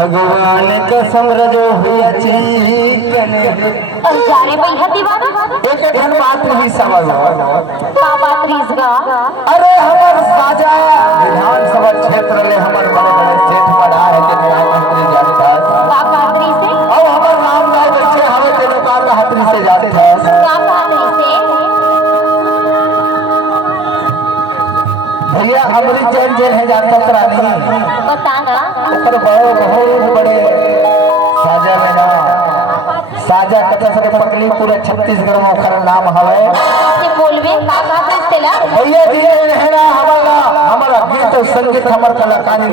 भगवान कसम रजो हुआ चिकने जाने भैया दीवाना एक घन बात ही समझ का बात रीसगा अरे हमर साजा विधानसभा क्षेत्र ले हमर बड़े बड़े सेठ बड़ा है के न्याय मंत्री जानता का कातरी से अब हमर नाम गाँव बच्चे हमें तेरे का हाथरी से जाते हैं का कातरी से भैया अमृत जैन जैन है जानता तरा नहीं बताना पर बहुत बड़े साजा में ना साजा कथा से पकली पूरा छत्तीसगढ़ में ओकर नाम हवे से बोलबे का कातरी से ला भैया जी रहना हमारा गीत और संगीत हमर कलाकारी